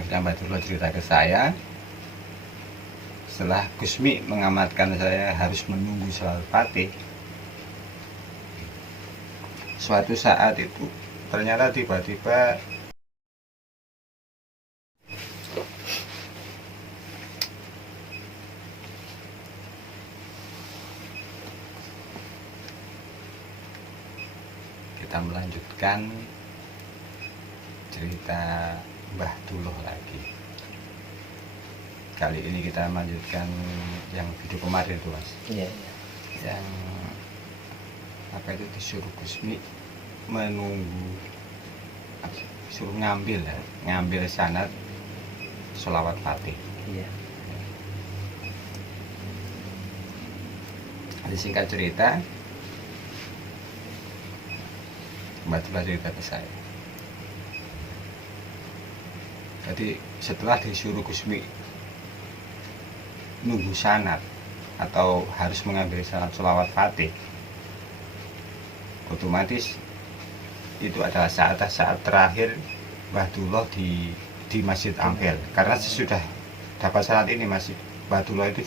Akhirnya Mbah Duloh cerita ke saya, setelah Gusmi mengamatkan saya harus menunggu sholat Fatih, suatu saat itu ternyata tiba-tiba kita melanjutkan cerita Mbah Duloh lagi. Kali ini kita melanjutkan yang video kemarin itu, Mas. Iya. Yang apa itu, disuruh Gusmi menunggu, suruh ngambil sanad sholawat Fatih. Iya. Singkat cerita, Mbah Duloh cerita ke saya. Jadi setelah disuruh Gusmi nunggu sanad atau harus mengambil sanad sholawat Fatih, otomatis itu adalah saat terakhir Mbah Duloh di Masjid Ampel. Karena sesudah dapat sanad ini Mbah Duloh itu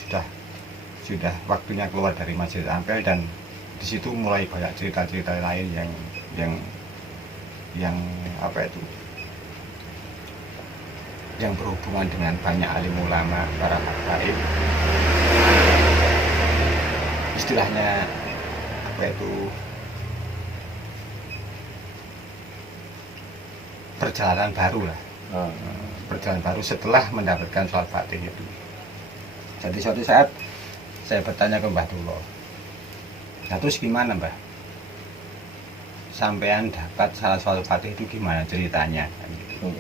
sudah waktunya keluar dari Masjid Ampel, dan di situ mulai banyak cerita-cerita lain yang apa itu, yang berhubungan dengan banyak alim ulama, para habaib. Istilahnya apa itu, perjalanan baru lah. Perjalanan baru setelah mendapatkan sholat Fatih itu. Jadi suatu saat saya bertanya ke Mbah Duloh, nah terus gimana Mbah, sampean dapat sholat Fatih itu gimana ceritanya? Gitu.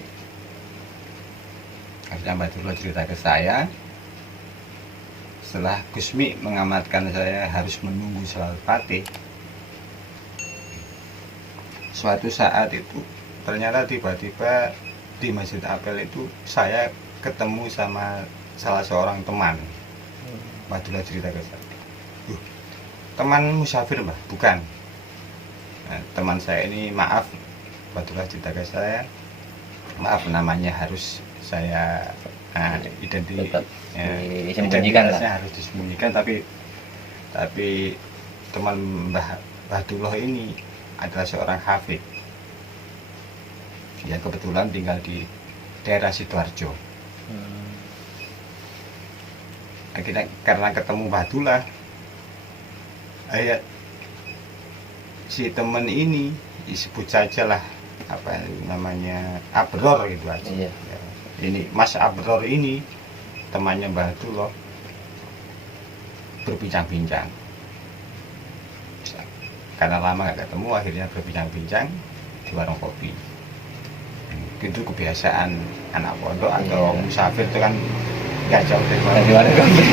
Akhirnya Mbah Duloh cerita ke saya, setelah Gusmi mengamatkan saya harus menunggu sholat Fatih, suatu saat itu ternyata tiba-tiba di Masjid Ampel itu saya ketemu sama salah seorang teman. Mbah Duloh cerita ke saya, teman musafir Mbah? Bukan. Nah, teman saya ini, maaf, Mbah Duloh cerita ke saya, maaf namanya harus saya identitasnya harus disembunyikan, tapi teman Mbah Duloh ini adalah seorang hafid yang kebetulan tinggal di daerah Sidoarjo. Akhirnya karena ketemu Mbah Duloh, si teman ini disebut saja lah apa namanya, Abror gitu aja. Iya. Ya, ini Mas Abror ini temannya Mbah Duloh, berbincang-bincang. Karena lama gak ketemu, akhirnya berbincang-bincang di warung kopi. Itu kebiasaan anak pondok atau musafir itu kan gak jauh dari warung kopi.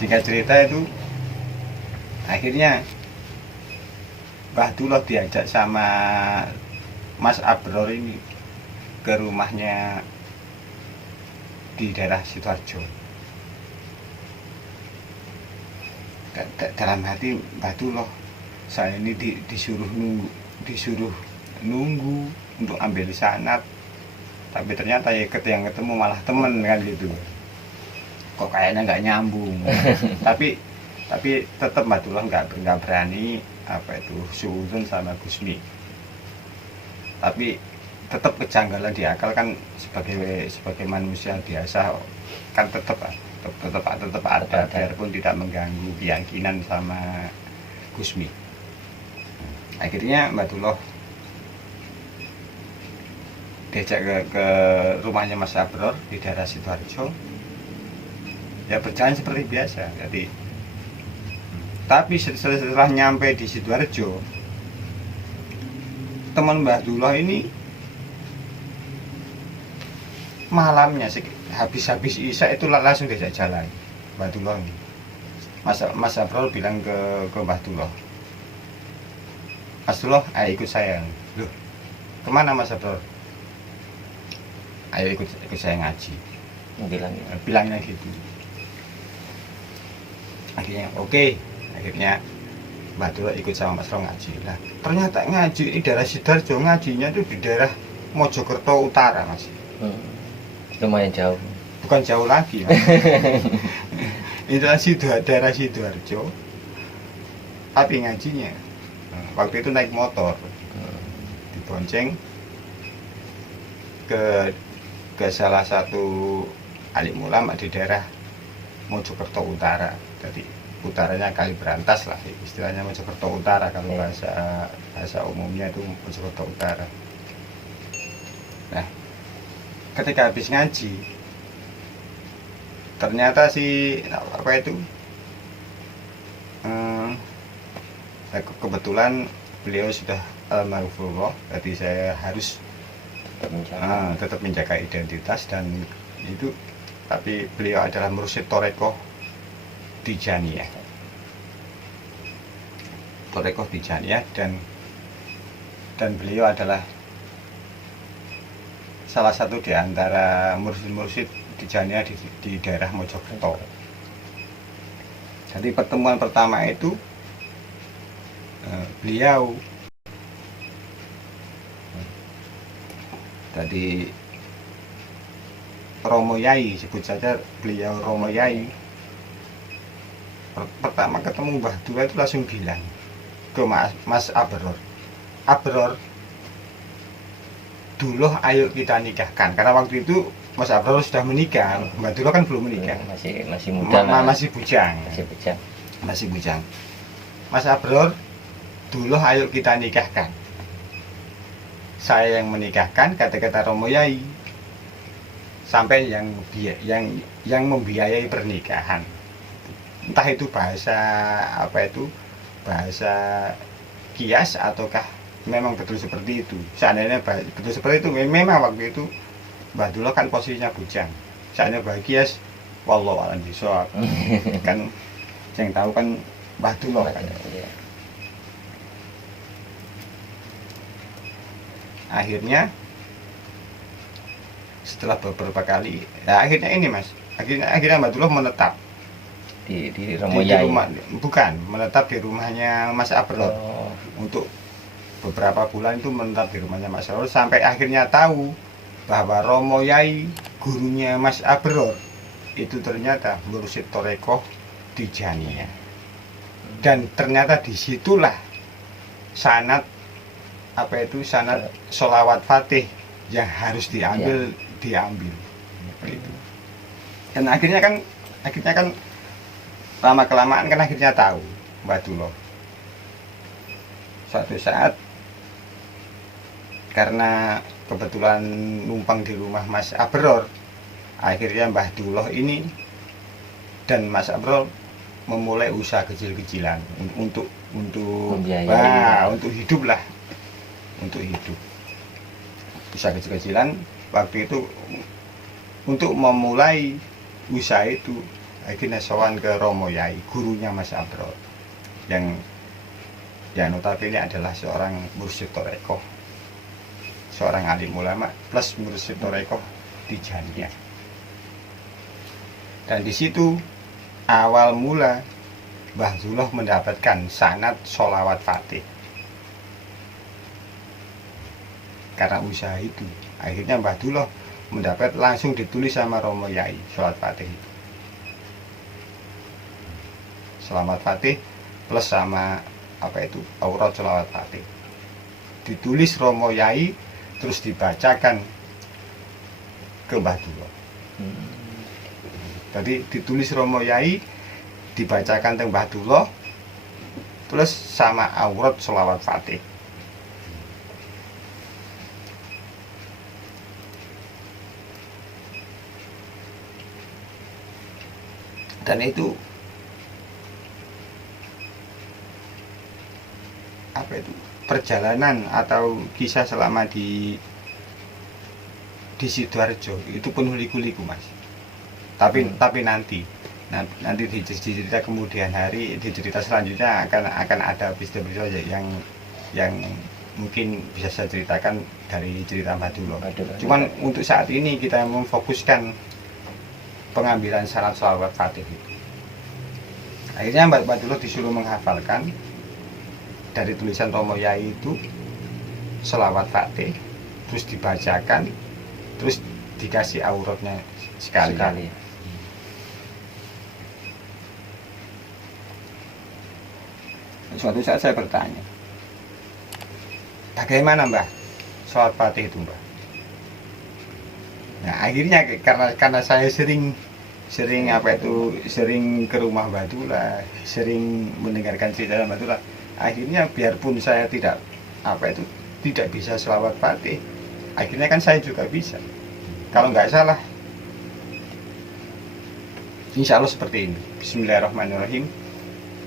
Singkat cerita itu, akhirnya Mbah Duloh diajak sama Mas Abror ini ke rumahnya di daerah Sidoarjo. Dalam hati Mbah Duloh, saya ini disuruh nunggu untuk ambil sanad, tapi ternyata yang ketemu malah temen kan gitu. Kok kayaknya nggak nyambung. tapi tetap Mbah Duloh nggak berani apa itu suudzon sama Gusmi. Tapi tetap kejanggalan di akal kan, sebagai manusia biasa kan tetap ada, biarpun tidak mengganggu keyakinan sama Gusmi. Akhirnya Mbah Duloh diajak ke rumahnya Mas Abror di daerah Sidoarjo. Ya berjalan seperti biasa. Tapi setelah nyampe di Sidoarjo, teman Mbah Duloh ini malamnya habis isya itu langsung diajak jalan Mbah Duloh ini. Mas Abror bilang ke Mbah Duloh, Mas Duloh, ayo ikut saya. Loh, kemana Mas Abror? Ayo ikut saya ngaji. Bilangnya gitu. Akhirnya oke. Akhirnya Mbah Dullah ikut sama Mas Ro ngaji. Nah, ternyata ngaji di daerah Sidoarjo, ngajinya itu di daerah Mojokerto Utara, Mas. Lumayan jauh. Bukan jauh lagi, Mas. Itu daerah Sidoarjo. Tapi ngajinya waktu itu naik motor, dibonceng ke salah satu alim ulama di daerah Mojokerto Utara. Jadi utaranya Kaliberantas lah, istilahnya Mojokerto Utara kalau bahasa umumnya itu Mojokerto Utara. Nah, ketika habis ngaji, ternyata kebetulan beliau sudah almarhum, jadi saya harus tetap menjaga identitas dan itu. Tapi beliau adalah mursyid Torekoh Tijaniyah, dan beliau adalah salah satu di antara mursyid Tijaniyah di daerah Mojokerto. Jadi pertemuan pertama itu beliau tadi Romo Yai, sebut saja beliau Romo Yai. Pertama ketemu Mbah Dullah itu langsung bilang ke Mas Abror, Dullah ayo kita nikahkan. Karena waktu itu Mas Abror sudah menikah, Mbah Dullah kan belum menikah, masih muda, masih bujang. Mas Abror, Dullah ayo kita nikahkan. Saya yang menikahkan, kata-kata Romo Yai, sampai yang membiayai pernikahan. Entah itu bahasa kias ataukah memang betul seperti itu. Seandainya betul seperti itu, memang waktu itu Mbah Dullah kan posisinya bujang. Seandainya bahasa kias, wallahu a'lam bishawab. Kan yang tahu kan Mbah Dullah kan. Akhirnya setelah beberapa kali, nah akhirnya ini Mas, akhirnya Mbah Dullah menetap di Romo Yai. Menetap di rumahnya Mas Abror. Untuk beberapa bulan itu menetap di rumahnya Mas Abror sampai akhirnya tahu bahwa Romo Yai, gurunya Mas Abror, itu ternyata mursyid Torekoh Tijaniyah. Dan ternyata disitulah sanad sholawat fatih yang harus diambil. Itu. Dan akhirnya kan lama kelamaan kan akhirnya tahu Mbah Dullah. Suatu saat karena kebetulan numpang di rumah Mas Abror, akhirnya Mbah Dullah ini dan Mas Abror memulai usaha kecil-kecilan untuk hidup lah, untuk hidup. Usaha kecil-kecilan waktu itu untuk memulai usaha itu. Akhirnya sowan ke Romo Yai, gurunya Mas Abror, yang notabene adalah seorang mursyid Torekoh, seorang alim ulama plus mursyid Torekoh Tijaniyah. Dan di situ awal mula Mbah Dullah mendapatkan sanad sholawat fatih. Karena usaha itu, akhirnya Mbah Dullah mendapat langsung ditulis sama Romo Yai sholawat fatih itu. Selamat Fatih plus sama aurat sholawat fatih, ditulis Romo Yai terus dibacakan ke Mbah Dullah. Jadi ditulis Romo Yai, dibacakan ke Mbah Dullah, terus sama aurat sholawat fatih. Dan itu perjalanan atau kisah selama di Sidoarjo itu penuh liku-liku Mas. Tapi nanti dicerita kemudian hari, di cerita selanjutnya akan ada berita-berita yang mungkin bisa saya ceritakan dari cerita Mbah Dullah. Cuman untuk saat ini kita memfokuskan pengambilan sanad sholawat fatih itu. Akhirnya Mbah Dullah disuruh menghafalkan dari tulisan Romo Yai itu sholawat Fatih, terus dibacakan, terus dikasih auratnya sekali. Suatu saat saya bertanya, bagaimana Mbah sholawat Fatih itu Mbah? Nah akhirnya karena saya sering ke rumah Mbah Dullah, sering mendengarkan cerita Mbah Dullah, akhirnya biarpun saya tidak bisa sholawat Fatih, akhirnya kan saya juga bisa. Kalau nggak salah, insya Allah seperti ini. Bismillahirrahmanirrahim.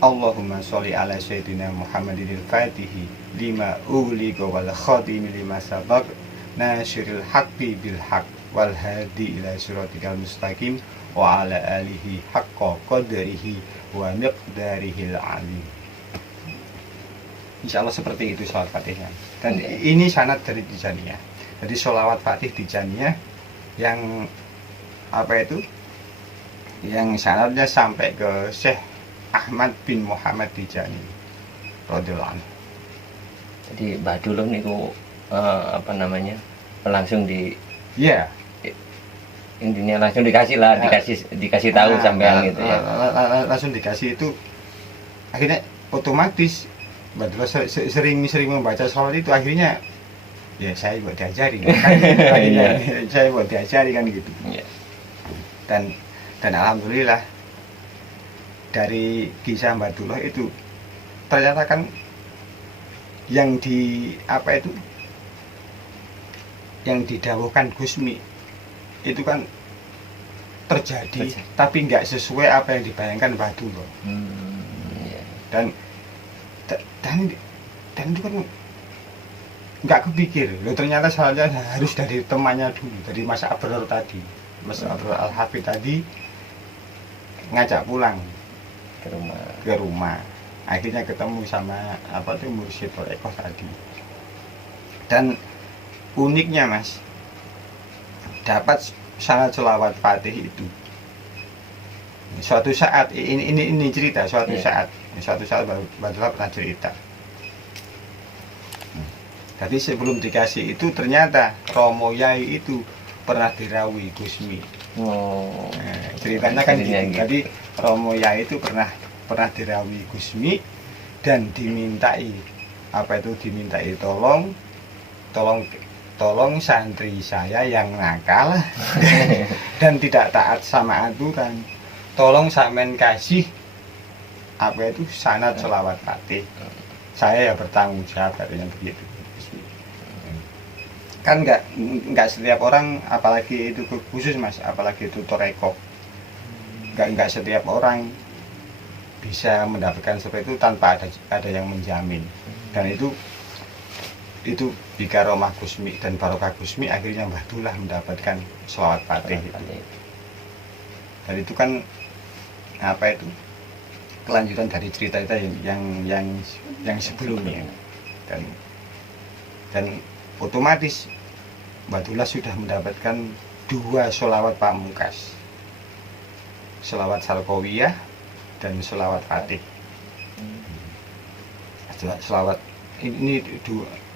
Allahumma sholli ala sayyidina Muhammadin al-Fatihi lima ughliqa wal khatimi lima sabaq nasiril haqqi bil haqq wal hadi ila siratikal mustaqim wa ala alihi haqqa qadrihi wa miqdarihil alim. Insya Allah seperti itu sholawat Fatihnya. Dan ini sanad dari Tijaniyah. Jadi sholawat Fatih Tijaniyah yang yang sanadnya sampai ke Syekh Ahmad bin Muhammad Tijani radhiyallahu anhu. Jadi Mbah Dullah niku langsung intinya langsung dikasih tahu sampean gitu ya. Langsung dikasih itu, akhirnya otomatis Mbah Dullah sering membaca sholawat itu, akhirnya ya saya buat diajari saya buat diajari kan gitu. Dan alhamdulillah dari kisah Mbah Dullah itu ternyata kan yang didawuhkan Gusmi itu kan terjadi. Tapi nggak sesuai apa yang dibayangkan Mbah Dullah. Dan itu kan nggak kepikir loh, ternyata salahnya harus dari temannya dulu, dari Mas Abror tadi, Mas Abror Al-Hafidh tadi ngajak pulang ke rumah. Akhirnya ketemu sama Mursyid Torekoh tadi. Dan uniknya Mas, dapat sanad sholawat Fatih itu suatu saat, ini cerita suatu saat Mbah Dullah pernah cerita. Jadi sebelum dikasih itu ternyata Romo Yai itu pernah dirawi Gusmi. Ceritanya kan gitu. Jadi Romo Yai itu pernah dirawi Gusmi dan dimintai tolong santri saya yang nakal dan tidak taat sama aturan, tolong sampean kasih sanad sholawat Fatih, saya ya bertanggung jawab, katanya begitu. Kan nggak setiap orang, apalagi itu khusus Mas, apalagi itu Torekoh, nggak setiap orang bisa mendapatkan seperti itu tanpa ada yang menjamin. Dan itu bikaromah Gusmi dan barokah Gusmi, akhirnya Mbah Dullah mendapatkan sholawat Fatih itu. Dan itu kan kelanjutan dari cerita yang sebelumnya. Dan otomatis Mbah Dullah sudah mendapatkan 2 sholawat pamungkas, sholawat Sarkowiyah dan sholawat Fatih. Sholawat ini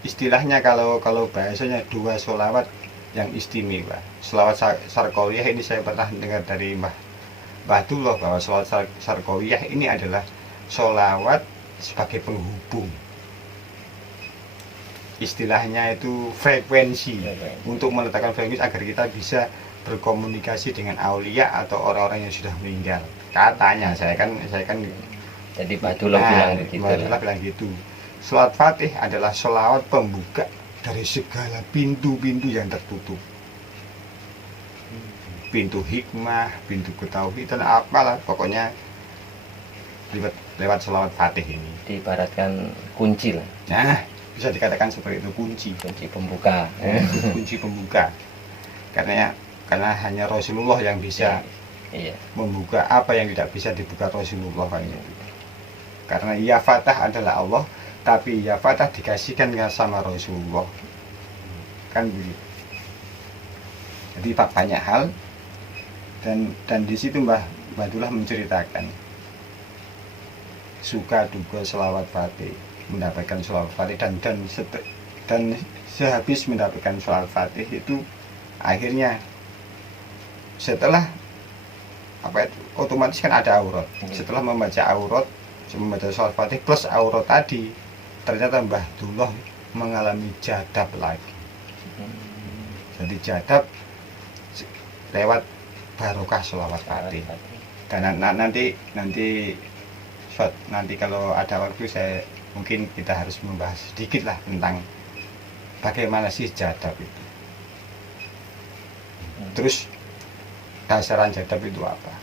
istilahnya kalau bahasanya 2 sholawat yang istimewa. Sholawat Sarkowiyah ini saya pernah dengar dari Mbah Dullah bahwa sholawat Sarkowiyah ini adalah sholawat sebagai penghubung. Istilahnya itu frekuensi, untuk meletakkan frekuensi agar kita bisa berkomunikasi dengan aulia atau orang-orang yang sudah meninggal. Katanya saya kan jadi Mbah Dullah bilang begitu. Mbah Dullah bilang gitu. Sholawat Fatih adalah sholawat pembuka dari segala pintu-pintu yang tertutup. Pintu hikmah, pintu ketauhidan, apalah pokoknya lewat sholawat Fatih ini. Diibaratkan kunci lah. Nah, bisa dikatakan seperti itu, kunci pembuka. Kunci pembuka. Karena hanya Rasulullah yang bisa membuka apa yang tidak bisa dibuka Rasulullah kan itu. Karena ya Fatah adalah Allah, tapi ya Fatah dikasihkan sama Rasulullah. Kan begitu. Jadi banyak hal, dan di situ Mbah Dullah menceritakan suka duka sholawat Fatih. mendapatkan sholawat fatih dan sehabis mendapatkan sholawat fatih itu akhirnya setelah otomatis kan ada aurat. Setelah membaca aurat, membaca sholawat fatih plus aurat tadi, ternyata Mbah Dullah mengalami jadab lagi. Jadi jadab lewat barokah sholawat fatih. Dan nanti kalau ada waktu mungkin kita harus membahas sedikit lah tentang bagaimana sih jadab itu. Terus dasaran jadab itu apa?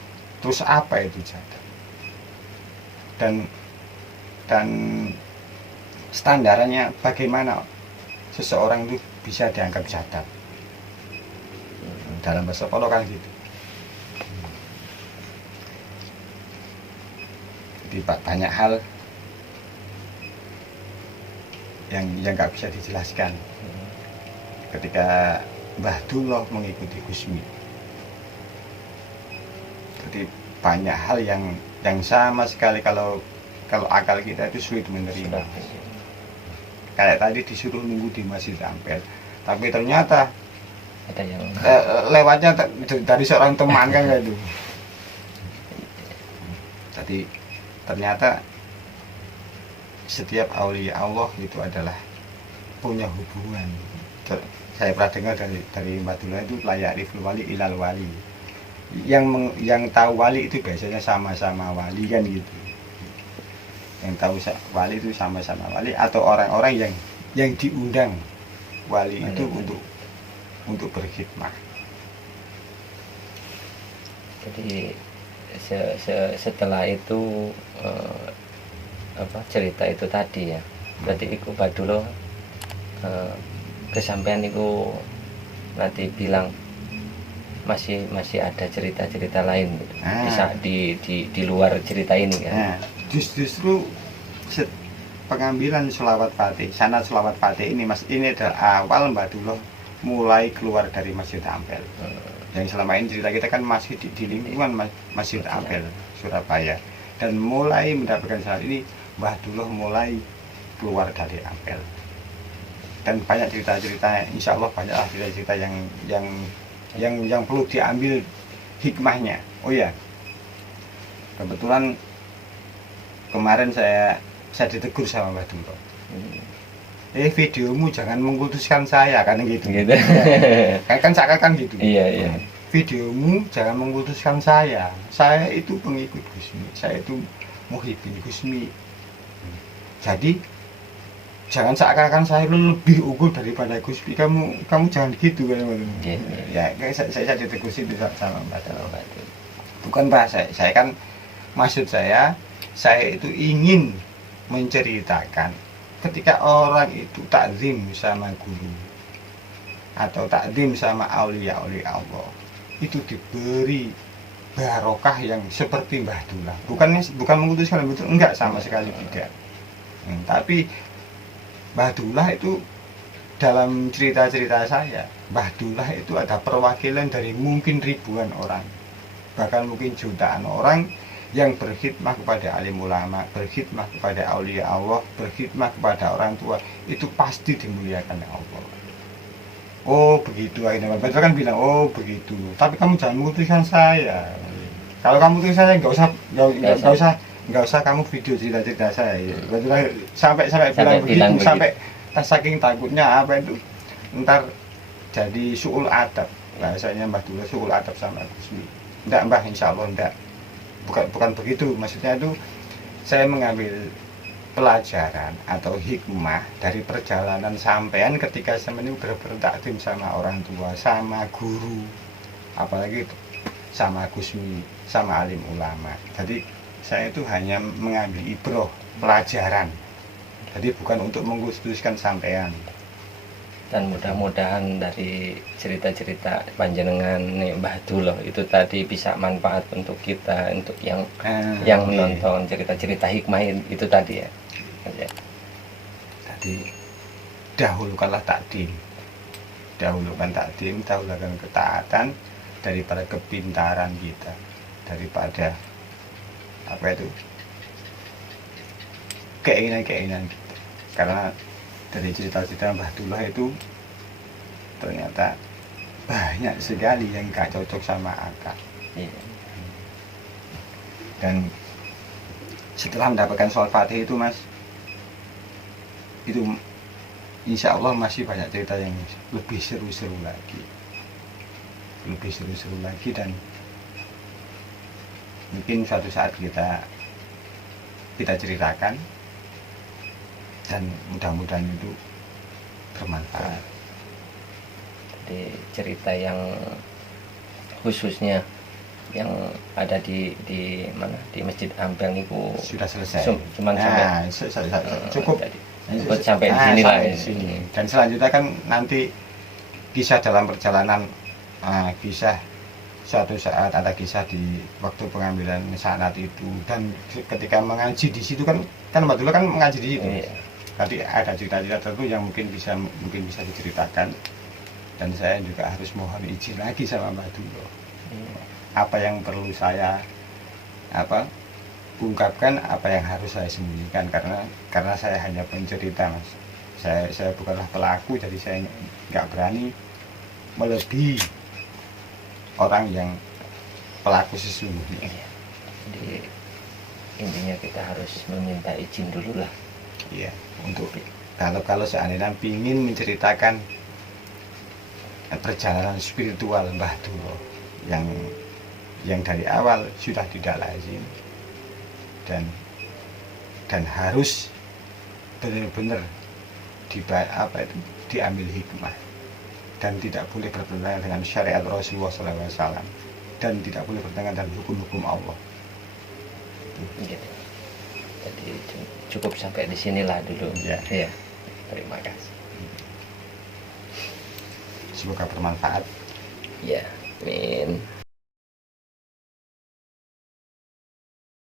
Terus apa itu jadab? Dan standarnya bagaimana seseorang itu bisa dianggap jadab? Dalam bahasa pondok kan gitu. Jadi banyak hal yang nggak bisa dijelaskan ketika Mbah Dullah mengikuti Gusmi. Jadi banyak hal yang sama sekali kalau akal kita itu sulit menerima. Kayak tadi disuruh nunggu di Masjid Ampel, tapi ternyata ada yang lewatnya dari seorang teman kan itu. Jadi ternyata setiap aulia Allah itu adalah punya hubungan. Saya pernah dengar dari Mbah Dullah itu layak riful wali ilal wali. Yang tahu wali itu biasanya sama-sama wali kan gitu. Yang tahu wali itu sama-sama wali atau orang-orang yang diundang wali itu untuk berkhidmah. Jadi setelah itu cerita itu tadi ya, berarti iku Mbah Dullah kesampaian itu nanti bilang masih ada cerita-cerita lain gitu. Bisa di luar cerita ini kan. Nah, justru pengambilan sholawat fatih, sanad sholawat fatih ini adalah awal Mbah Dullah mulai keluar dari Masjid Ampel. Yang selama ini cerita kita kan masih di lingkungan Masjid Ampel Surabaya, dan mulai mendapatkan saat ini Mbah Dullah mulai keluar dari Ampel. Dan banyak cerita-cerita, insya Allah banyaklah cerita-cerita yang perlu diambil hikmahnya. Oh ya, kebetulan kemarin saya ditegur sama Mbah Dullah. Videomu jangan mengkultuskan saya kan gitu. Kan seakan gitu. Iya. Videomu jangan mengkultuskan saya. Saya itu pengikut Gusmi. Saya itu muhibin Gusmi. Jadi jangan seakan-akan saya lebih unggul daripada Gusmi. Kamu jangan gitu kan. Ya, saya ditegur itu sama Mbah Dullah. Bukan Pak, saya kan maksud saya itu ingin menceritakan ketika orang itu takzim sama guru atau takzim sama aulia Allah, itu diberi barokah yang seperti Mbah Dullah. Bukan mengutuskan betul, enggak, sama sekali tidak. Tapi Mbah Dullah itu dalam cerita-cerita saya, Mbah Dullah itu ada perwakilan dari mungkin ribuan orang, bahkan mungkin jutaan orang yang berkhidmah kepada alim ulama, berkhidmah kepada aulia Allah, berkhidmah kepada orang tua, itu pasti dimuliakan oleh Allah. Oh begitu, akhirnya Bapak kan bilang, oh begitu. Tapi kamu jangan memutuskan saya. Kalau kamu memutuskan saya, nggak usah kamu video cerita-cerita saya. Sampai bilang begitu, sampai saking takutnya apa itu, ntar jadi su'ul adab. Bahasanya Mbah Dullah su'ul adab sama Gusmi. Enggak Mbah, insya Allah enggak. Bukan begitu, maksudnya itu saya mengambil pelajaran atau hikmah dari perjalanan sampean ketika sampean itu bertakdim sama orang tua, sama guru, apalagi sama Gusmi, sama alim ulama. Jadi saya itu hanya mengambil ibroh, pelajaran. Jadi bukan untuk mengkhususkan sampean. Dan mudah-mudahan dari cerita-cerita panjenengan nih Mbah Dullah itu tadi bisa manfaat untuk kita, untuk yang menonton cerita-cerita hikmah itu tadi ya. Jadi dahulukanlah takdim, dahulukan ketaatan daripada kepintaran kita, daripada apa itu keinginan kita. karena dari cerita-cerita Mbah Dullah itu ternyata banyak sekali yang gak cocok sama akak. Iya. Dan setelah mendapatkan sholat Fatih itu Mas, itu insya Allah masih banyak cerita yang lebih seru-seru lagi, dan mungkin suatu saat kita ceritakan, dan mudah-mudahan itu bermanfaat. Jadi cerita yang khususnya yang ada di mana di Masjid Ampel niku Sudah selesai. Cuman cukup sampai di sini lah. Sampai di sini. Dan selanjutnya kan nanti kisah dalam perjalanan, kisah suatu saat ada kisah di waktu pengambilan sanad itu, dan ketika mengaji di situ kan Mbak Dullah kan mengaji di situ. Iya. Tadi ada cerita-cerita tertentu yang mungkin bisa diceritakan, dan saya juga harus mohon izin lagi sama Mbak Dullah. Iya. Apa yang perlu saya ungkapkan, apa yang harus saya sembunyikan, karena saya hanya pencerita Mas. Saya bukanlah pelaku, jadi saya nggak berani melebihi orang yang pelaku sesungguhnya. Jadi intinya kita harus meminta izin dulu lah. Iya, untuk kalau seandainya ingin menceritakan perjalanan spiritual Mbah Dullah yang dari awal sudah tidak lazim, dan harus benar-benar diambil hikmah, dan tidak boleh bertentangan dengan syariat Rasulullah SAW, dan tidak boleh bertentangan dengan hukum-hukum Allah. Gitu. Jadi cukup sampai di sinilah dulu. Ya. Iya. Terima kasih. Semoga bermanfaat. Ya, amin.